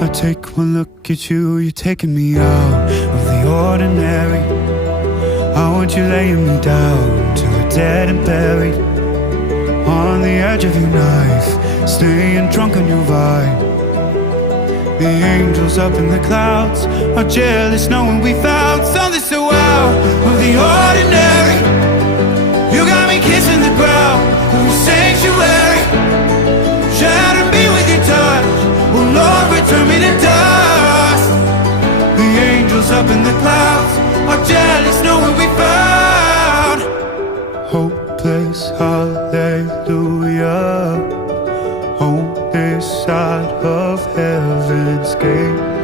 I take one look at you, you're taking me out of the ordinary. I want you laying me down till we're dead and buried, on the edge of your knife, staying drunk on your vibe. The angels up in the clouds are jealous knowing we found something so out of the ordinary. You got me kissing the ground of a sanctuary, shatter me with your touch, oh Lord, return me to dust. The angels up in the clouds are jealous knowing we found hopeless hallelujah on this side of heaven's gate.